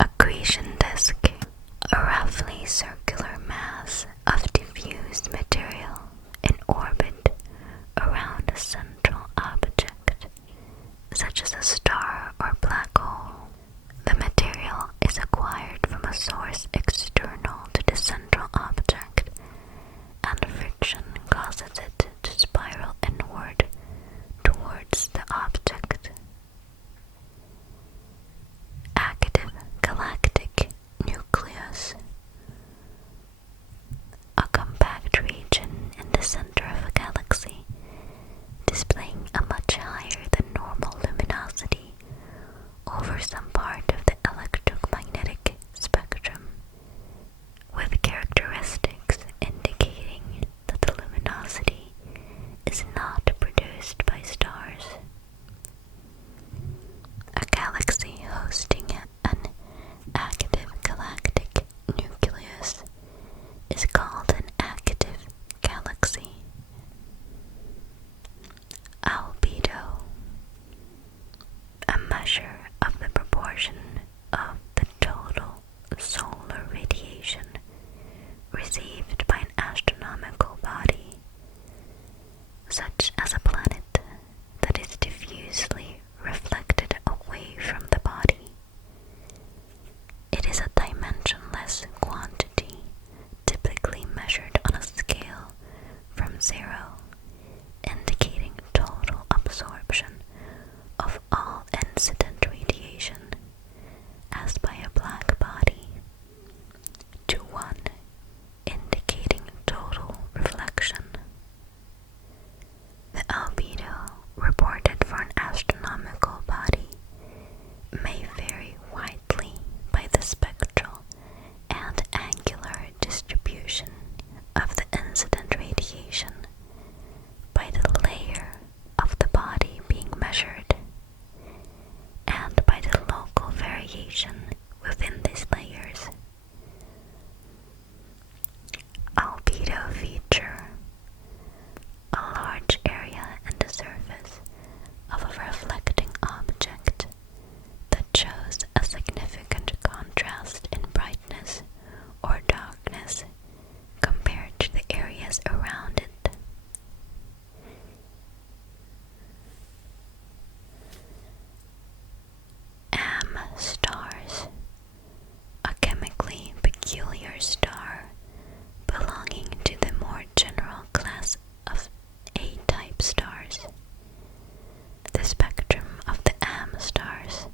Accretion disk, a roughly circular mass of diffused material in orbit around a central object, such as a star or black hole. The material is acquired from a source external to the central object, and friction causes it to spiral inward towards the object. Active galactic nucleus, a compact region in the center of a galaxy, displaying a much higher than normal luminosity over some part of the electromagnetic spectrum, with characteristics indicating that the luminosity is not produced by stars. A galaxy hosting an active galactic nucleus is called an active galaxy. Albedo, a measure of the proportion of the total solar radiation received by an astronomical body, such as a planet that is diffusely reflected away from the body. It is a dimensionless quantity, typically measured on a scale from 0, indicating total absorption of all incident radiation as by a black body, to 1, indicating total reflection. The albedo reported for an astronomical body may vary widely by the spectral and angular distribution of the incident radiation, by the layer of the body being measured, and by the local variation within these layers. Albedo feature, a large area in the surface of a reflecting object that shows a significant contrast in brightness or darkness compared to the areas around it. AM stars, a chemically peculiar star belonging to the more general class of A-type stars. The spectrum of the AM stars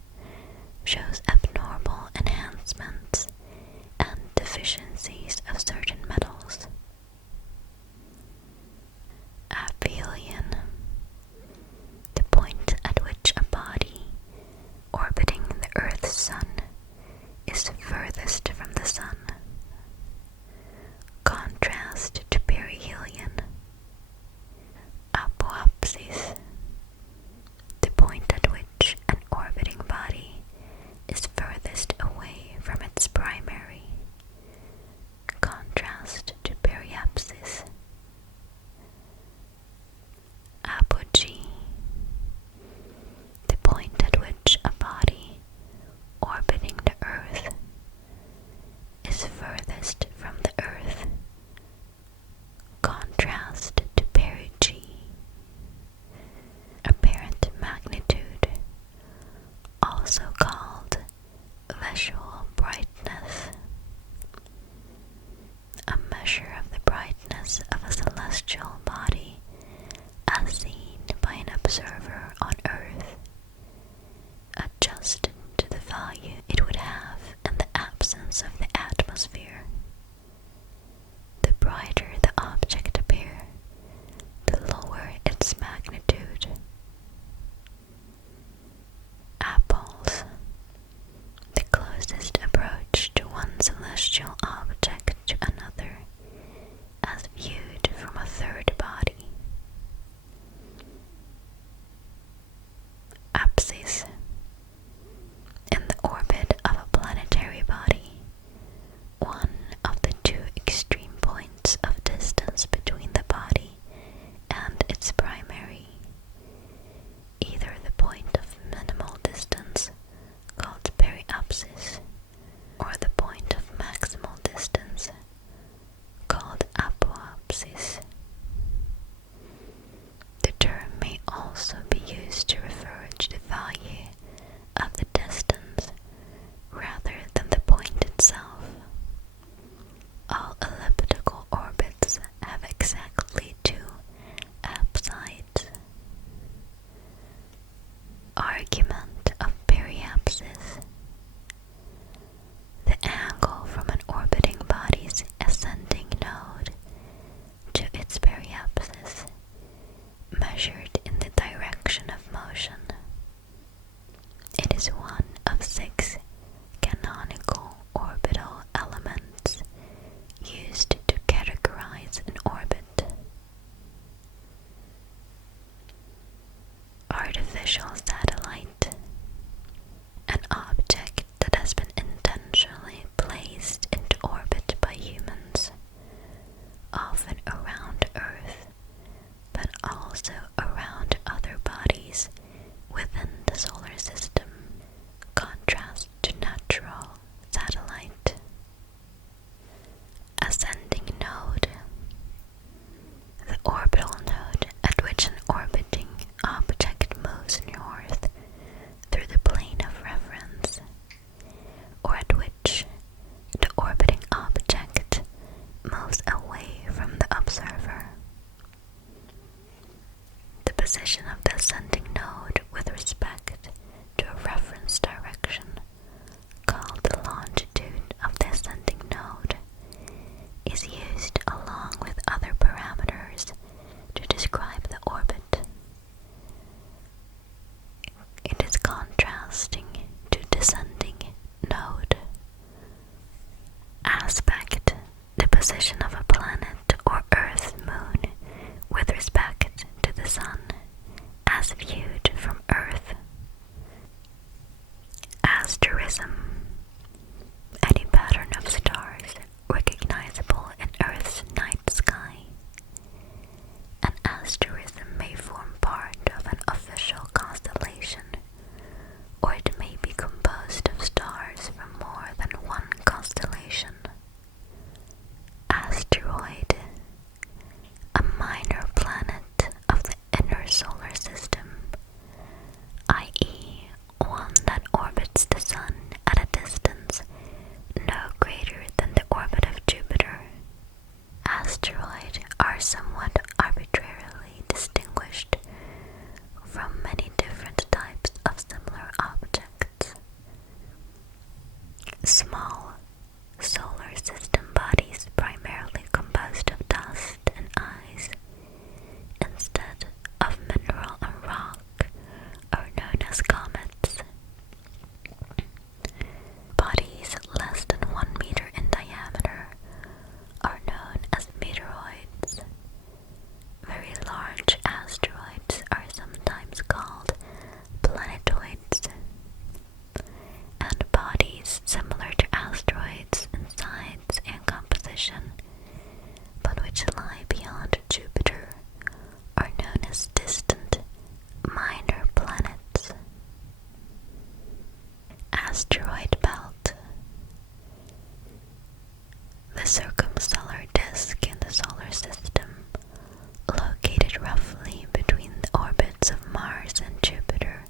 shows abnormal enhancements and deficiencies of certain metals. Aphelion, the point at which a body orbiting the Earth's sun is furthest from the sun. Contrast to perihelion. Apoapsis, the point at which an orbiting body is furthest away from its primary. Contrast to periapsis. Apogee, the point at which a body orbiting the Earth is furthest from the Earth. Contrast to perigee. Apparent magnitude, also called visual brightness, a measure of the brightness of a celestial body as seen by an observer on Earth, adjusted to the value it would have in the absence of the atmosphere. The brighter the object appears, the lower its magnitude. Apples, the closest approach to one celestial object to another, as viewed from a third body. Apsis, in the orbit of a planetary body, one of the two extreme points of distance between the body and its primary, either the point of minimal distance, called periapsis, Small solar system bodies primarily composed of dust and ice instead of mineral and rock are known as comets. Bodies less than 1 meter in diameter are known as meteoroids. Very large asteroids are sometimes called planetoids, and bodies similar to asteroids in size and composition, but which lie beyond Jupiter, are known as distant minor planets. Asteroid belt. The circumstellar disk in the solar system, located roughly between the orbits of Mars and Jupiter,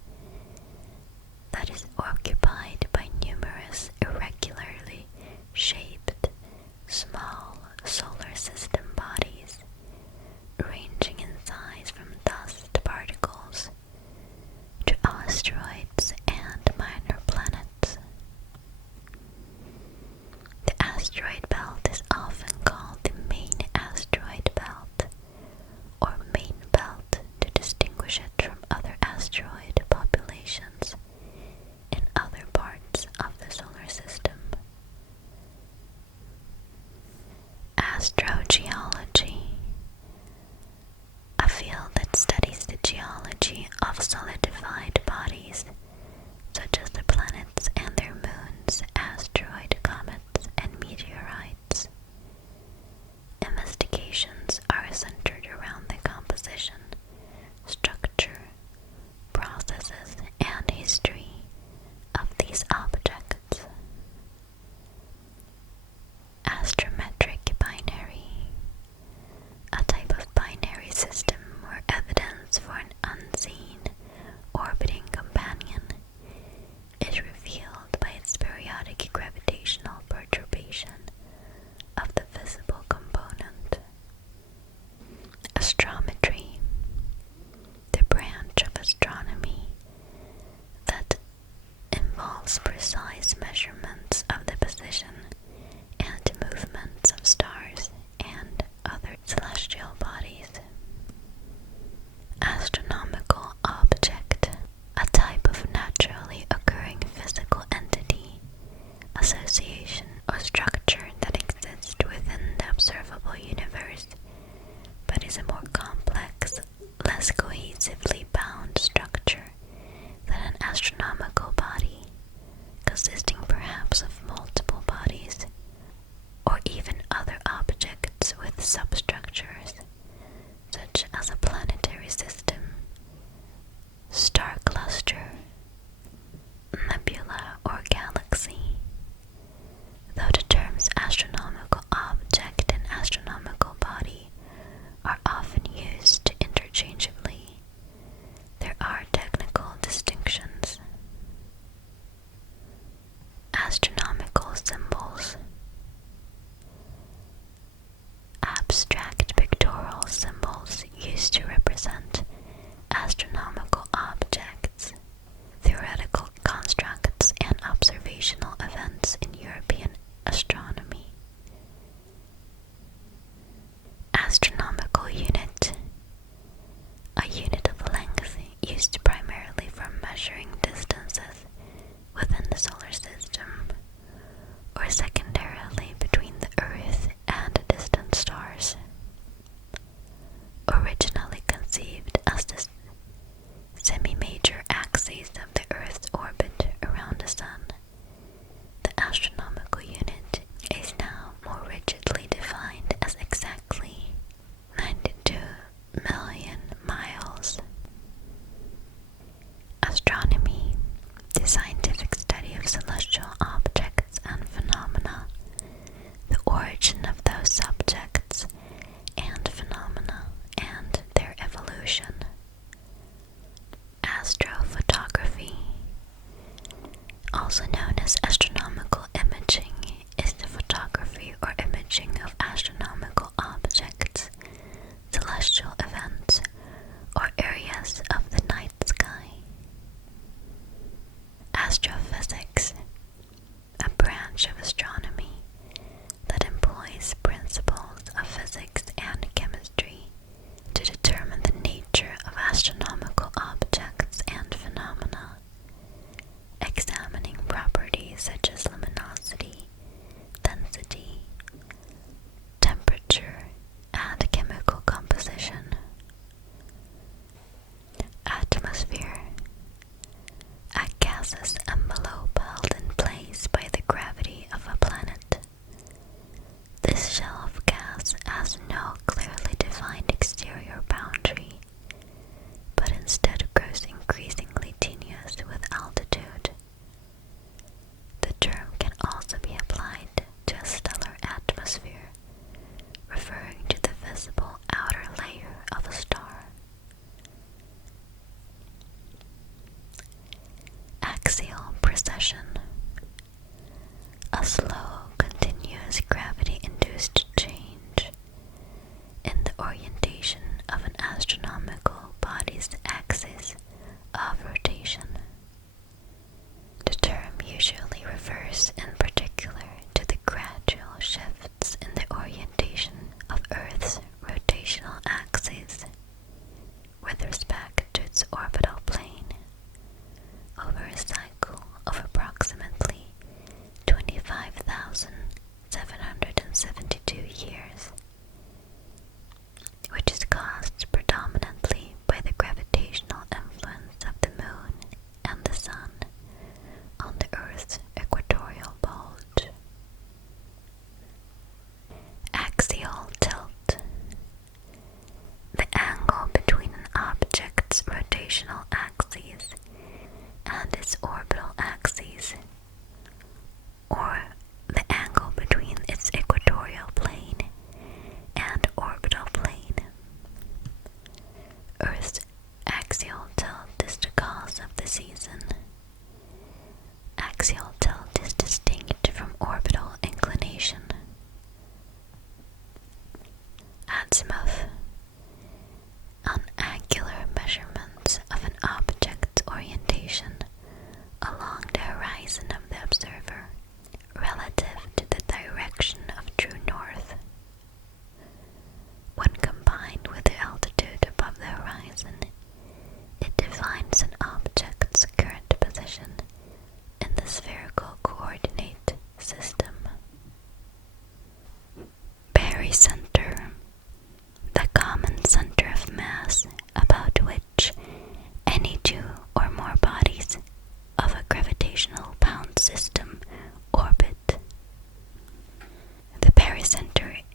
that is occupied by numerous irregularly shaped small solar system bodies, ranging in size from dust particles to asteroids and minor planets. The asteroid belt is often called the main asteroid belt, or main belt, to distinguish it from other asteroid populations in other parts of the solar system. Astrogeology, a field that studies the geology of solidified bodies, such as the planets and their moons, asteroid, comets, and meteorites. Investigations are centered around the composition, structure, processes, and history of these objects. Astrometric binary, a type of binary system where evidence for an unseen orbiting companion is revealed by its periodic gravitational perturbation of the visible component. Astrometry, the branch of astronomy that involves precise measurements of the position and movements of stars and other celestial bodies. Astronomical object, a type of naturally occurring physical entity, association, or structure that exists within the observable universe, but is a more complex, less cohesively bound structure than an astronomical body, consisting perhaps of multiple bodies, or even other objects with substructures,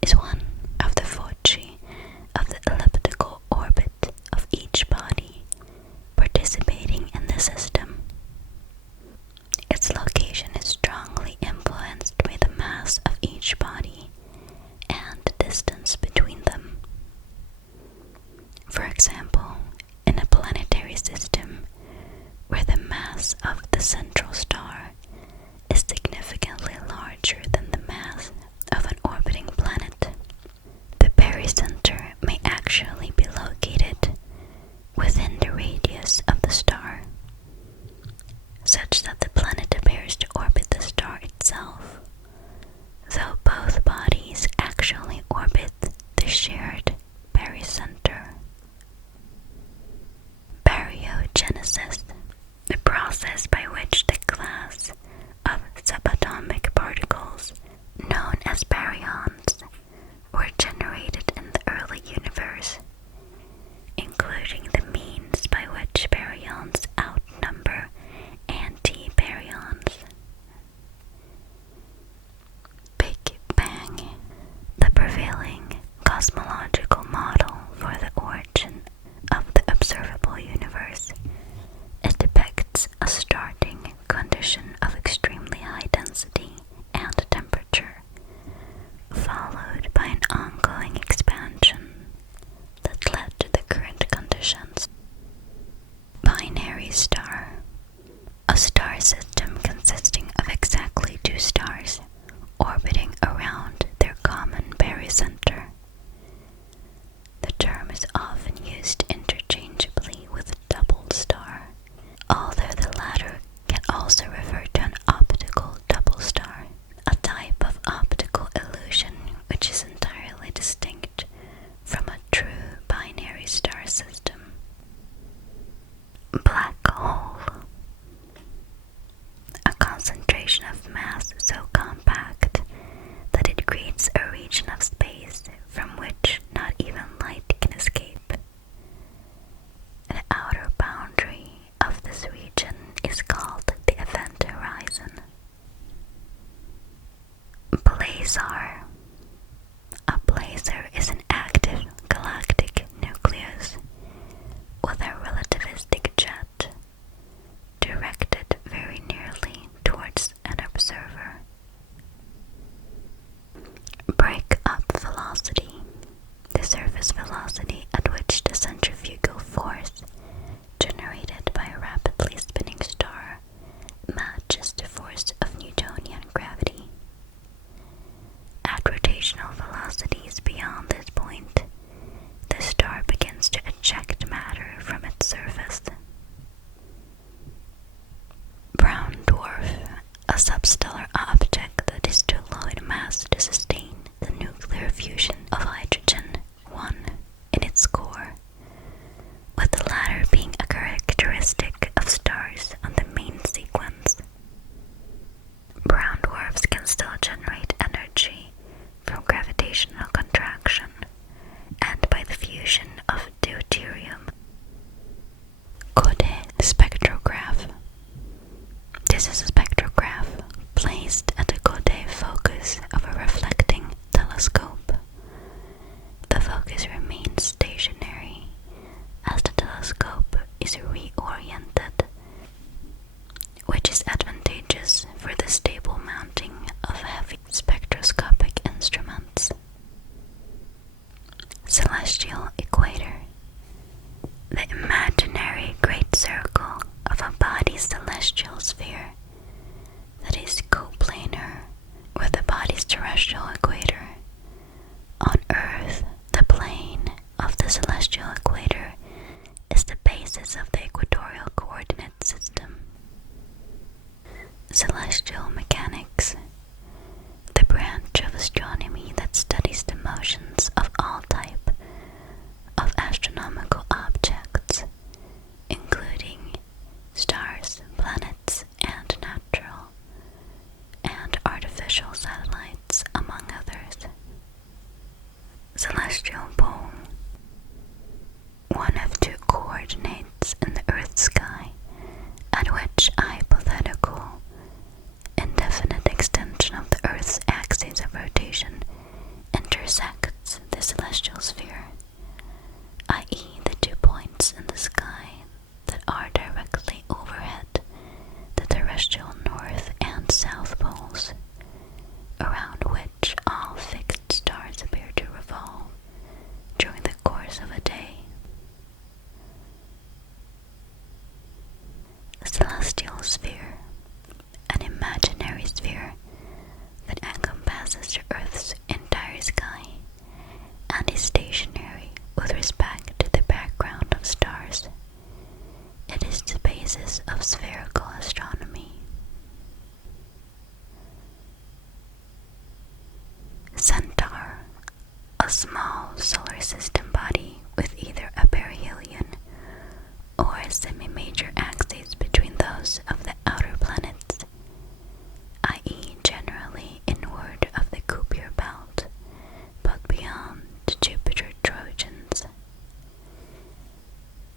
is one of the foci of the elliptical orbit of each body participating in the system. Its location is strongly influenced by the mass of each body and the distance between them. For example, in a planetary system where the mass of the central star is significantly larger than the mass of an orbiting planet, the barycenter may actually be located within the radius of the star, such that the planet appears to orbit the star itself, though both bodies actually orbit the shared barycenter. Baryogenesis, the process by which the class of subatomic particles known as baryons were generated in the early universe, including the means by which baryons outnumber anti-baryons. Big Bang, the prevailing cosmological model for the origin of the observable universe, it depicts a starting condition of extremely high density and temperature, followed by an ongoing expansion that led to the current conditions. Binary star, a star system consisting of exactly two stars orbiting around their common barycenter. The term is often used interchangeably with double star, although the latter can also refer to an optical double star, a type of optical illusion which is entirely distinct from a true binary star system. Black hole, a concentration of mass so compact that it creates a region of space from which not even light can escape. The outer boundary of this region is called the event horizon. Blazar. A blazar is an active galactic nucleus with a relativistic jet directed very nearly towards an observer. Break-up velocity, the surface velocity at which the centrifugal force generated by a rapidly spinning star matches the force of Newtonian gravity. At rotational velocities beyond this point, the star begins to eject matter from its surface. Brown dwarf, a substellar object that is too low in mass to sustain the nuclear fusion of hydrogen-1 in its core, with the latter being a characteristic of stars on the main sequence. Brown dwarfs can still generate energy from gravitational contraction and by the fusion of deuterium. Code spectrograph. This is a spectrograph placed at the Code focus of a reflecting telescope. The focus remains stationary as the telescope is reoriented, which is advantageous for the stable mounting of heavy spectroscopic instruments. Celestial equator. The imaginary great circle of a body's celestial sphere that is coplanar with the body's terrestrial equator. On Earth, the plane of the celestial equator is the basis of the equatorial coordinate system. Celestial mechanics, the branch of astronomy that studies the motions of all type of astronomical objects, including stars, planets, and natural and artificial satellites, among others. Celestial pole, one of two coordinates in the Earth's sky at which a hypothetical indefinite extension of the Earth's axis of rotation intersects solar system body with either a perihelion or a semi-major axis between those of the outer planets, i.e. generally inward of the Kuiper belt, but beyond the Jupiter Trojans.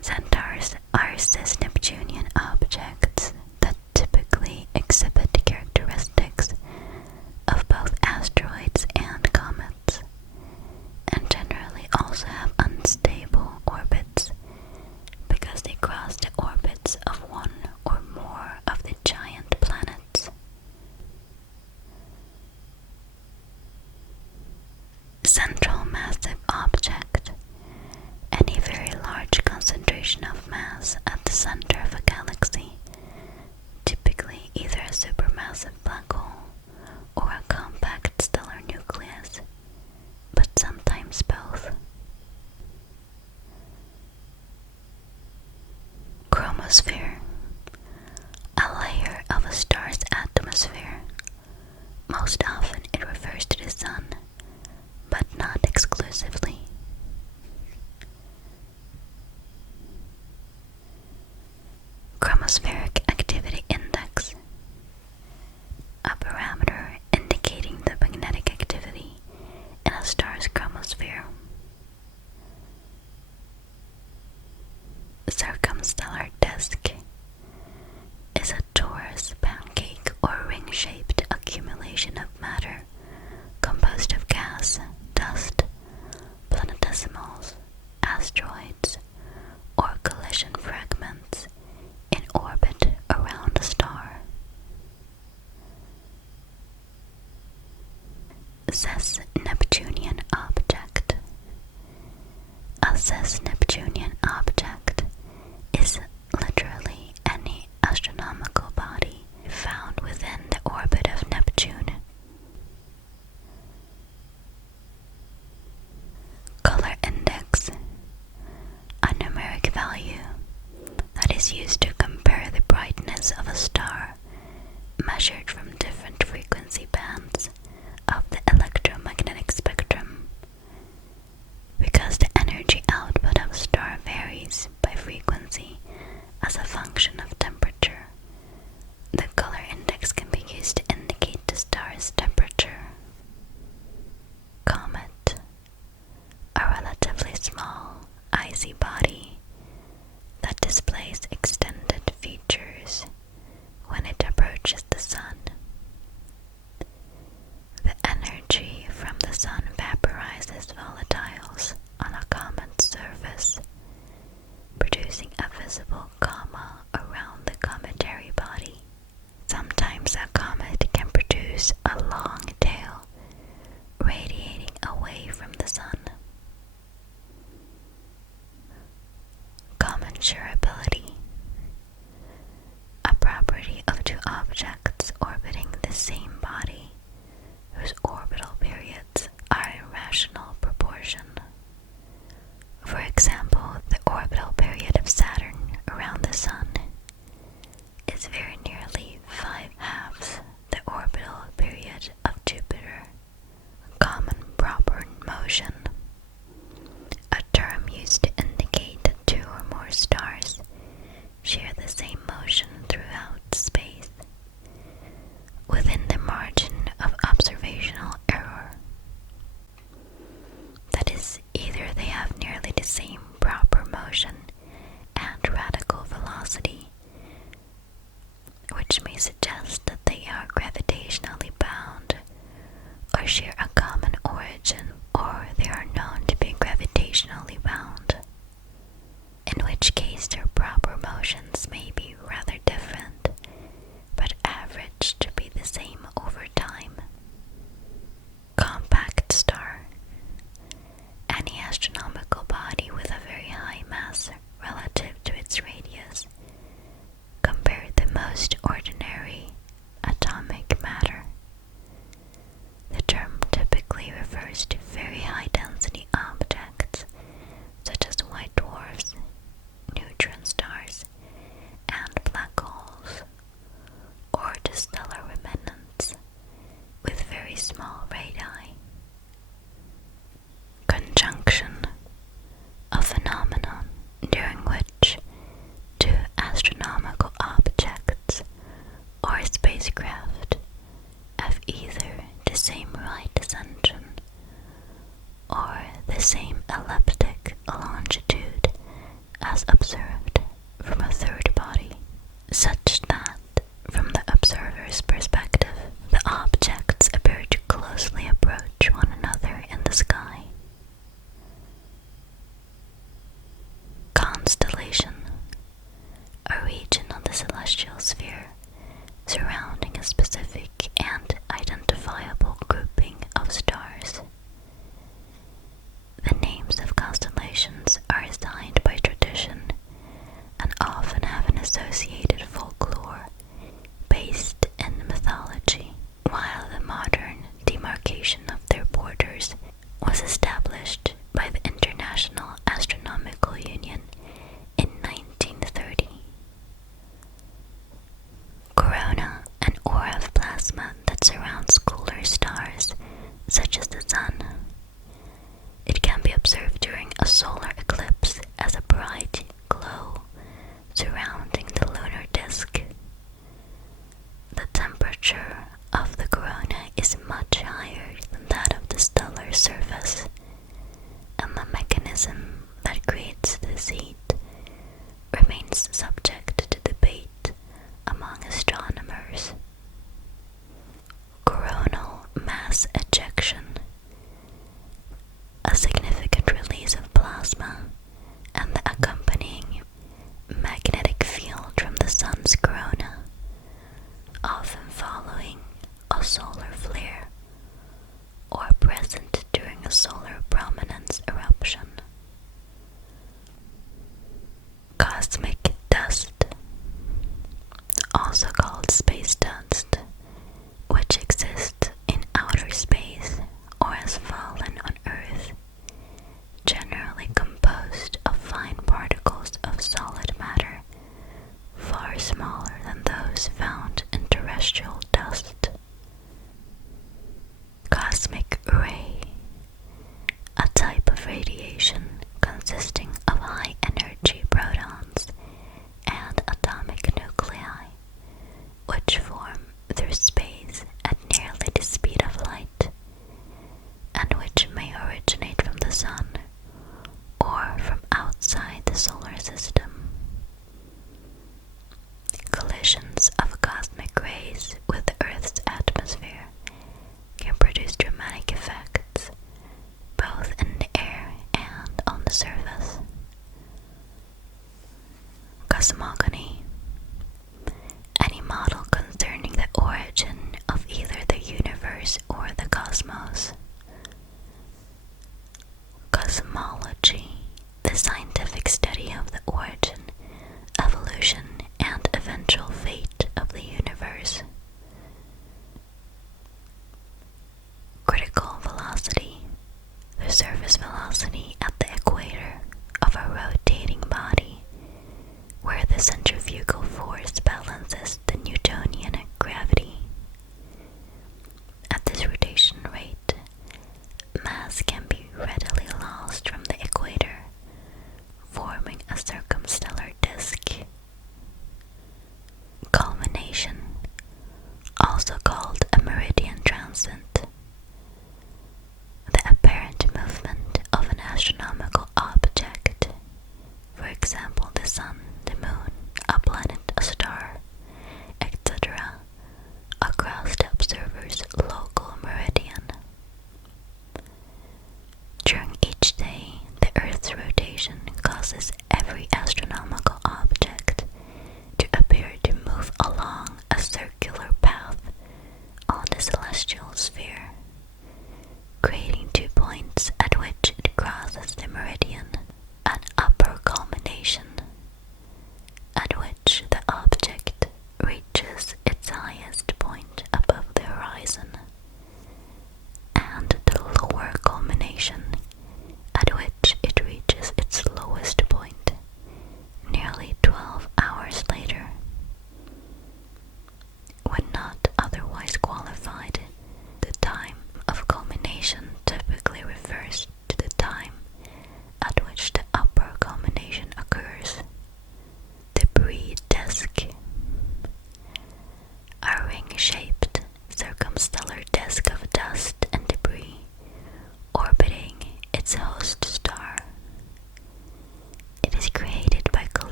Centaurs are cis-Neptunian objects that typically exhibit characteristics of both asteroids and comets, and generally also have unstable orbits because they cross the orbits of one or more of the giant planets. Central massive object. Any very large concentration of mass at the center of a galaxy, typically either a supermassive black hole or a compact stellar nucleus, but sometimes both. Chromosphere. A layer of a star's atmosphere. Most often it refers to the sun, but not exclusively. Chromospheric activity index. A parameter indicating the magnetic activity in a star's chromosphere. Circumstellar disk is a torus, pancake, or ring-shaped accumulation of matter composed of gas, dust, planetesimals, asteroids, or collision fragments in orbit around a star. Cis-Neptunian object. A cis-Neptunian object is literally any astronomical body found within the orbit of Neptune. Color index. A numeric value that is used to compare the brightness of a star measured from different frequency bands of the electromagnetic spectrum. Because the energy output of a star varies by frequency as a function of temperature, the color index can be used to indicate the star's temperature. Comet. A relatively small, icy body that displays extended features when it approaches the sun. The energy from the sun vaporizes volatiles on a comet's surface, producing a visible coma around the cometary body. Sometimes a comet can produce a long tail radiating away from the sun. Commensurability. A property of two objects orbiting the same body whose orbital periods are in rational proportion. For example, the orbital period of Saturn around the Sun is very nearly 5/2 the orbital period of Jupiter. Common proper motion. A term used to indicate that two or more stars share the same motion throughout space, within the margin of observational error. That is, either they have nearly the same proper motion and radical velocity, which may suggest that they are gravitationally bound, or share a common origin, or they are known to be gravitationally bound, in which case their proper motions may be rather different, but averaged to be the same over time. Compact star. Any astronomical body with a very high mass relative to its radius, compared to most ordinary atomic matter. The term typically refers to very high density objects such as white dwarfs, neutron stars, and black holes, or to stellar remnants with very small radii. Conjunction. same elliptic longitude as observed from a third body, such that, from the observer's perspective, the objects appear to closely approach one another in the sky. Constellation, a region on the celestial sphere surrounding a specific and identifiable grouping of stars. The names of constellations are assigned by tradition and often have an associated folklore based in mythology, while the modern demarcation of their borders was established by the International Astronomical Union in 1930. Corona, an aura of plasma that surrounds cooler stars, such as the Sun. It can be observed during a solar eclipse as a bright glow surrounding the lunar disk. The temperature of the corona is much higher than that of the stellar surface, and the mechanism that creates this heat remains subject to debate among astronomers. Coronal mass ejection, a significant release of plasma and the accompanying magnetic field from the Sun's corona, often following a solar flare or present during a solar prominence eruption. Cosmic dust, also called space dust, which exists in outer space or has fallen on Earth, generally composed of fine particles of solid matter, far smaller than those found in terrestrial dust. Cosmic ray, a type of radiation consisting of high-energy protons and atomic nuclei, which form through space at nearly the speed of light, and which may originate from the Sun or from outside the solar system. Collisions of cosmic rays with the Earth's atmosphere can produce dramatic effects, both in the air and on the surface. Cosmogony, any model concerning the origin of either the universe or the cosmos. Cosmology, the scientific study of the origin, evolution, and eventual fate of the universe. Critical velocity, the surface velocity at the equator of a rotating body, where the centrifugal force balances the Newtonian gravity. At this rotation rate, mass can be readily lost from the equator, forming a circumstellar disk. Culmination, also called a meridian transit, the apparent movement of an astronomical object, for example the Sun, the Moon, a planet, a star, etc., across the observer's local meridian. During each day, the Earth's rotation causes every astronomical object to appear to move along a circular path on the celestial sphere, creating 2 points at which it crosses the meridian: an upper culmination, at which the object reaches its highest point above the horizon, and the lower culmination, at which it reaches its lowest point nearly 12 hours later. When not otherwise qualified,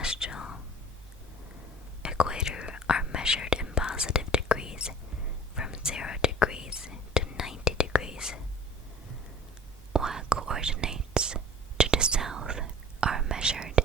celestial equator are measured in positive degrees from 0 degrees to 90 degrees, while coordinates to the south are measured